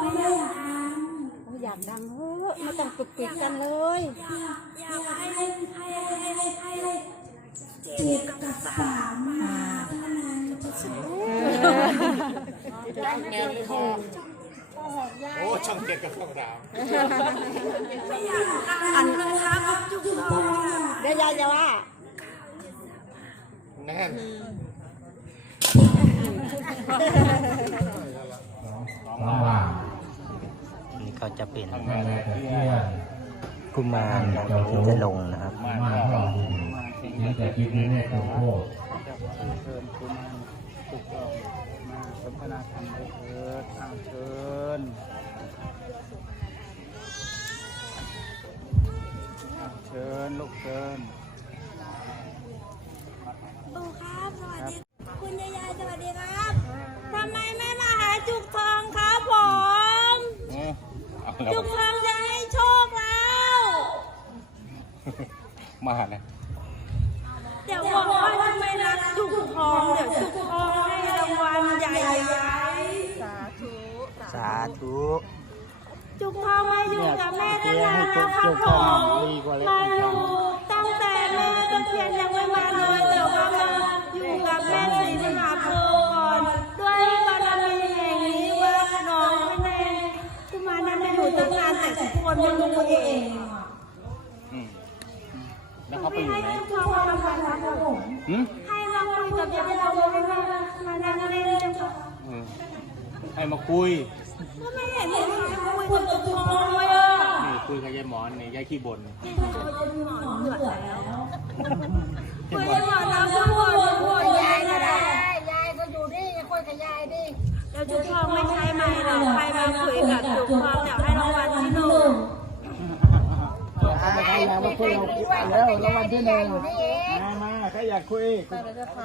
ไม่อยากดังอยากดังเฮ้ยไม่ต้องปิดปิดกันเลยอยากให้ให้ให้ให้ให้เจ็ดกับสามมาแมนหรือพองโอ้ช่องเจ็ดกับช่องดาวอันนะครับจุกทองเดี๋ยวยายจะว่าแน่นสว่างนี่ ก็จะเป็นแม่ตะเคียนกุมารนะครับที่จะลงนะครับมากก็นี่จะคิดในแม่ตัวโคกเชิญคุณทุกเรามาสมนาธรรมได้เถิดเอาเชิญเอาเชิญลูกเชิญ เอาแล้วจุกทองจะให้โชคแล้วมานะเดี๋ยวบอกว่าทำไมรักจุกทองเดี๋ยวจุกทองให้รางวัลใหญ่สาธุจุกทองมาอยู่กับแม่ตั้งนานแล้วครับผมมาอยู่ตั้งแต่แม่ตะเคียนยังไม่มาเลยแต่ว่ามาอยู่กับแม่ศรีมหาโพธิ์ก่อนด้วย อยู่ตั้งนานแต่ทุกคนไม่รู้เองอืมแล้วเขาไปอยู่ไหนจุกทองมาทำอะไรครับผมหืมให้มาคุยกับยายทองให้มามานั่งเล่นจังค่ะเออให้มาคุยก็ไม่เห็นมีใครคุยกับจุกทองเลยอะนี่คุยกับยายหมอนนี่ยายขี้บ่นคุยกันหมดแล้วก็บ่นบ่นยายก็ได้ยายก็อยู่นี่คุยกับยายดิ แล้วจุกทองไม่ใช่ไหมเราใครมาคุยกับจุกทองอยากให้รางวัลที่หนึ่งเอาไปให้ยายมาคุยเราแล้วรางวัลที่หนึ่งมามาใครอยากคุยสา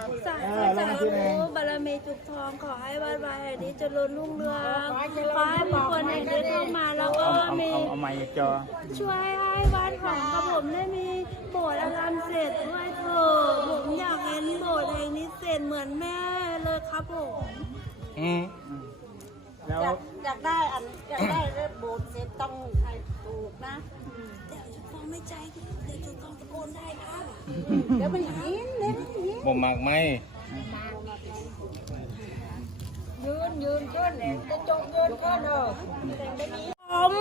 ธุสาธุบารมีจุกทองขอให้บ้านบายนี้เจริญรุ่งเรืองขอให้มีคนเห็นได้เข้ามาแล้วก็มีเอาไม้จอช่วยให้วัดของกระผมได้มีโบสถ์อารามเสร็จด้วยเถอะผมอยากเห็นโบสถ์แห่งนี้เสร็จเหมือนแม่เลยครับผม อืมแล้วอยากอยากได้อันอยากได้เรื่องโบสถ์เสร็จต้องให้ถูกนะเดี๋ยวจุกทองไม่ใจเดี๋ยวจุกทองตะโกนได้ครับเดี๋ยวมันหินเดี๋ยวมันหินบ่มากไหมยืนยืนขึ้นจะจงยืนขึ้นเออผม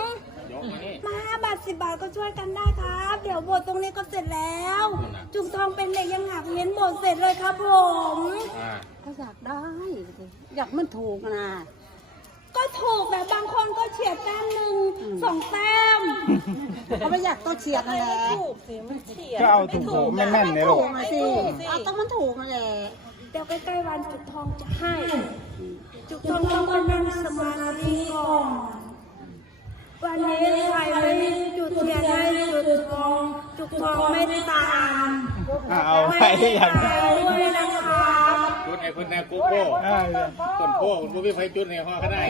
ยกมานี่มาห้าบาทสิบบาทก็ช่วยกันได้ครับ เดี๋ยวโบสถ์ตรงนี้ก็เสร็จแล้ว จุกทองเป็นเด็กยังหักเน้นโบสถ์เสร็จเลยครับผมอ่าก็อยากได้ อยากมันถูกนะก็ถูกแต่บางคนก็เฉียดแต้มหนึ่งสองแต้มเขาไม่อยากต้องเฉียดนั่นแหละก็เอาถูกถูกแม่นๆเนี่ยลูถูกกมาสิเอาต้องมันถูกนั่นแหละเดี๋ยวใกล้ๆวันจุกทองจะให้ จุกทองต้องไปนั่งสมาธิก่อนวันนี้ใครไม่จุดเทียนให้จุดทอง จุกทองไม่ตามอะ เอาไปอย่างด้วยนะคะจุดไอ้คนแนวโกโก้อ่าต้นโก้คุณผู้พิพายจุดในห้องก็ได้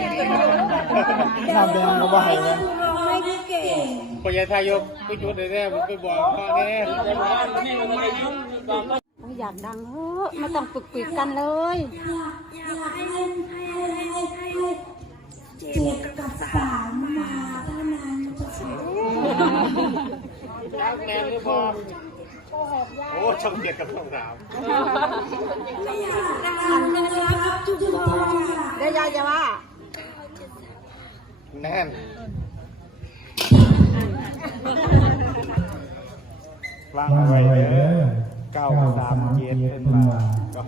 น้ำแดงก็บ่ให้นะจุกทองไม่เก่งปยาทายกไปจุดเลยแน่ผมไปบอกพ่อแน่อยากดังเฮ้ยไม่ต้องปิดปิดกันเลยเจ็ดกับสามมาเท่านั้นจะเสร็จแมนหรือพอ โอ้ช่องเจ็ดกับช่องดาวอันนะครับจุกทองเดี๋ยวยายจะว่าแน่นวางไว้เด้อเก้าสามเจ็ดเป็นมาก็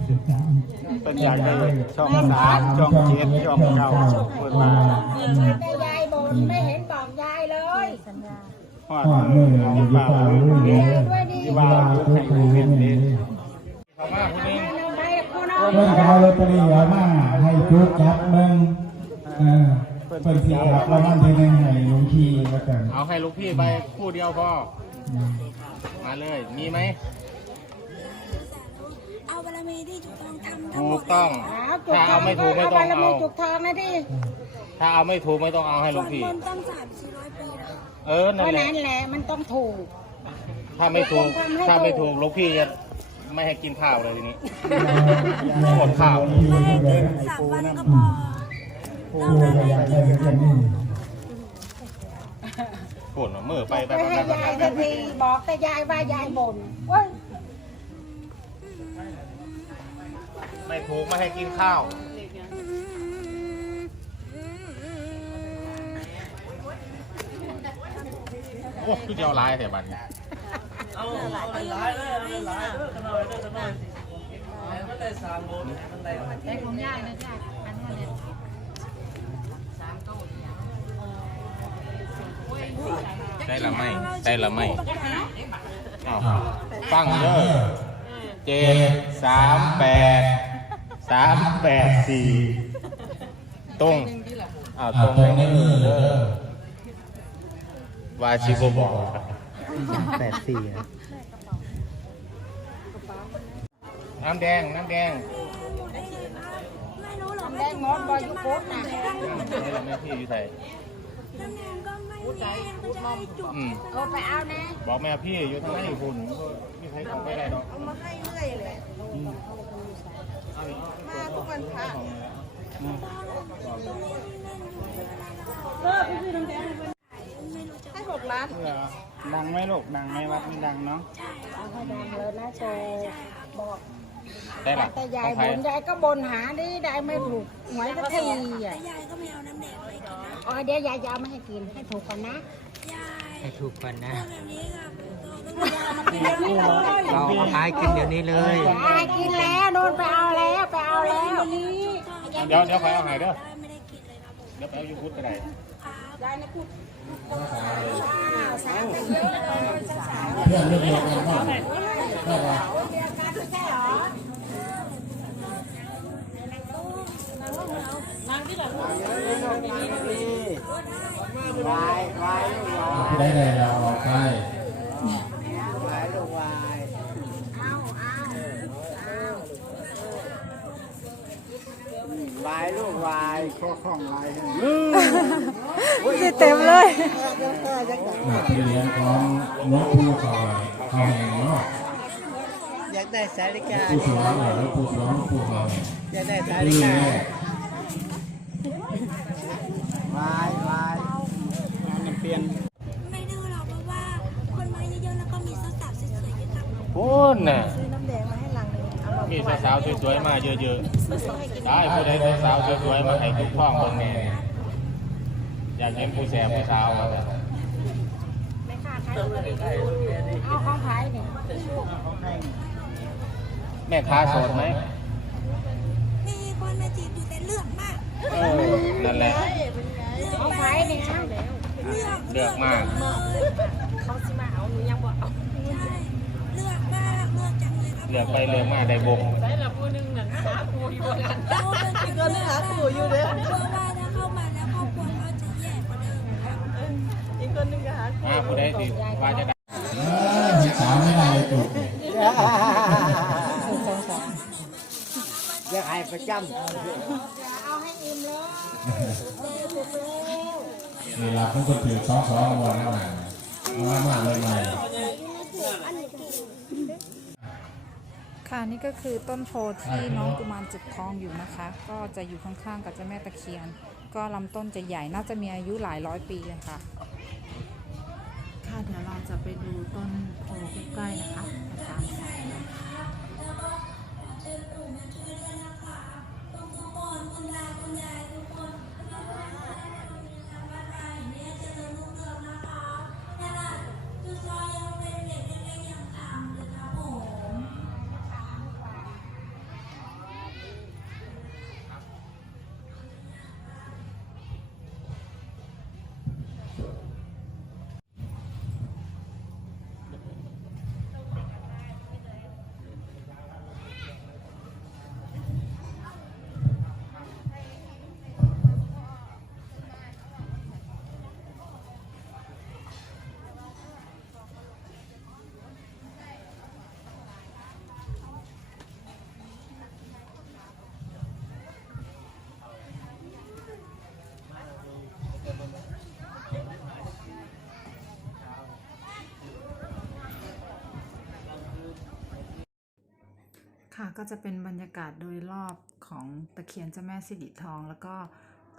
เป็นอยากได้ช่องสามช่องเจ็ดช่องเก้าเป็นมาแต่ยายบอกไม่เห็นบอกยายเลยฮอดหอดมืออยู่ที่ฝ่ามือเลย ที่ว่าทุกให้เห็นเด่นเข้ามาคนนึงเพิ่นก็เอาลอตเตอรี่เอามาให้จุกจับเบิ่งเออเพิ่นสิรับรางวัลที่หนึ่งให้หลวงพี่แล้วกันเอาให้ลูกพี่ไปคู่เดียวพอมาเลย มีไหมเอาบารมีที่จุกทองทำทั้งหมถูดกต้อง ถ้าเอาไม่ถูกไม่ต้องเอา จุกทองนะดิถ้าเอาไม่ถูกไม่ต้องเอาให้สลูวกดพี่ มนต์ตั้งสามสี่ร้อยปีนะเออนั่เพนราะแหละนั้นแหละมันต้องถูก ถ้าไม่ถูก ถ้าไม่ถูกลูกพี่จะไม่ให้กินข้าวเลยทีนี้หมดข้าวไม่ให้กินสามวันก็พอผู้ก็อยากได้เหมือนกันนี่ฝุ่นมือไปไปไปให้ยายทันทีบอกแต่ยายว่ายายบ่นเว้ยไม่ถูกไม่ให้กินข้าว โอ้คือเดียวลายแต่บัดนี้ เอาหลายหลายเลยหลายเลยกันหน่อยกันหน่อยมันได้สามโมงมันได้แต่ผมยากนะยากอันนั้นเนี่ยสามโต๊ะได้ละไม่ได้ละไม่ฟังเด้อเจ็ดสามแปดสามแปดสี่ตรงอ่าตรงในมือเด้ว่าชิบบอ แปดสี่ครับน้ำแดง น้ำแดง แดงงอนบอยยุโคตนะนี่เราไม่พี่อยู่ไทยอืมเออไปเอาแน่บอกแม่พี่อยู่ทางไหนคุณไม่ใครทำไม่ได้หรอกเอามาให้เรื่อยเลยมาทุกวันพระให้หกล้าน เหรอ ดังไหมลูกดังไหมวัดนี่ดังเนาะเอาให้ดังเลยนะโชว์บอกได้หรอแต่ขยาอยงใครบ่นยายก็บ่นหาดิได้ไม่ถูกหวยสักทีอะยายก็ไม่เอาน้ำแดงไปกินอ๋อเดี๋ยวยายจะเอามาให้กินให้ถูกก่อนนะให้ถูกก่อนนะเราเอาท้ายกินเดี๋ยวนี้เลยยายกินแล้วโดนไปเอาแล้วไปเอาแล้วเดี๋ยวเดี๋ยวใครเอาไหนเด้อเดี๋ยวไปเอายูทูบก็ได้ยายนะพูด เพื่อนเรื่องเดียวกันก็ได้ว่าวายวายลูกวายได้ได้เราออกไป วายลูกวาย วายลูกวายข้อข้องลายให้เต็มเลยหลักที่เรียนของหลวงปู่เขาเขาแห่งเนาะอยากได้สาริกาผู้สอนหลวงปู่สอนหลวงปู่เขาแห่งอยากได้สาคือริกา แม่ วายวายน้ำเปลี่ยน ไม่ดื้อหรอกเพราะว่าคนมาเยอะๆแล้วก็มีสาวๆสวยๆเยอะค่ะ โอ้น่ะ ซื้อน้ำแดงมาให้ลังนึงเอามา มี สาวๆสวยๆมาเยอะๆได้ผู้ใดสาวๆสวยๆมาให้ทุกท้องเบิ่งแน่อยากเห็นผู้แสบผู้สาวว่าแบบเอาของขายเนี่ยแม่ค้าโสดไหมมีคนมาจีบอยู่แต่เลือกมากเออนั่นแหละของขายเนี่ยเอาเลือกเลือกมาก เลยครับเลือกไปเลือกมาได้บงได้ละผู้หนึ่งหนังหาปูอยู่บนกันอีกคนนึงหาปูอยู่เด้อเพราะว่าถ้าเข้ามาแล้วครอบครัวเขาจะแย่กว่าเดิมครับอ่าผู้ใดสิว่าจะได้เออศึกษาไม่ได้เลยจุกเนี่ยอยากให้ประจเอาให้อิ่มเลยเวลาเพิ่งคนถือสองสองวันแล้วนะมามาเลยใหม่ ค่ะนี่ก็คือต้นโพที่น้องกุมารจุกทองอยู่นะคะ ก็จะอยู่ข้างๆกับเจ้าแม่ตะเคียน ก็ลำต้นจะใหญ่น่าจะมีอายุหลายร้อยปีอะค่ะ ค่ะเดี๋ยวเราจะไปดูต้นโพใกล้ๆนะคะตามสายนะ ค่ะก็จะเป็นบรรยากาศโดยรอบของตะเคียนเจ้าแม่สิริทอง แล้วก็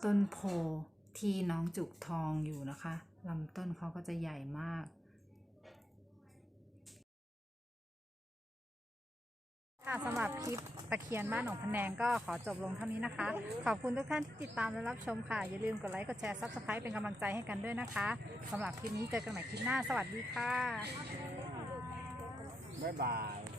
ต้นโพที่น้องจุกทองอยู่นะคะลำต้นเขาก็จะใหญ่มาก ค่ะสำหรับคลิปตะเคียนบ้านหนองพะแนงก็ขอจบลงเท่านี้นะคะ ขอบคุณทุกท่านที่ติดตามและรับชมค่ะ อย่าลืมกดไลค์กดแชร์ซับสไครป์เป็นกำลังใจให้กันด้วยนะคะสำหรับคลิปนี้เจอกันใหม่คลิปหน้า สวัสดีค่ะ บ๊ายบาย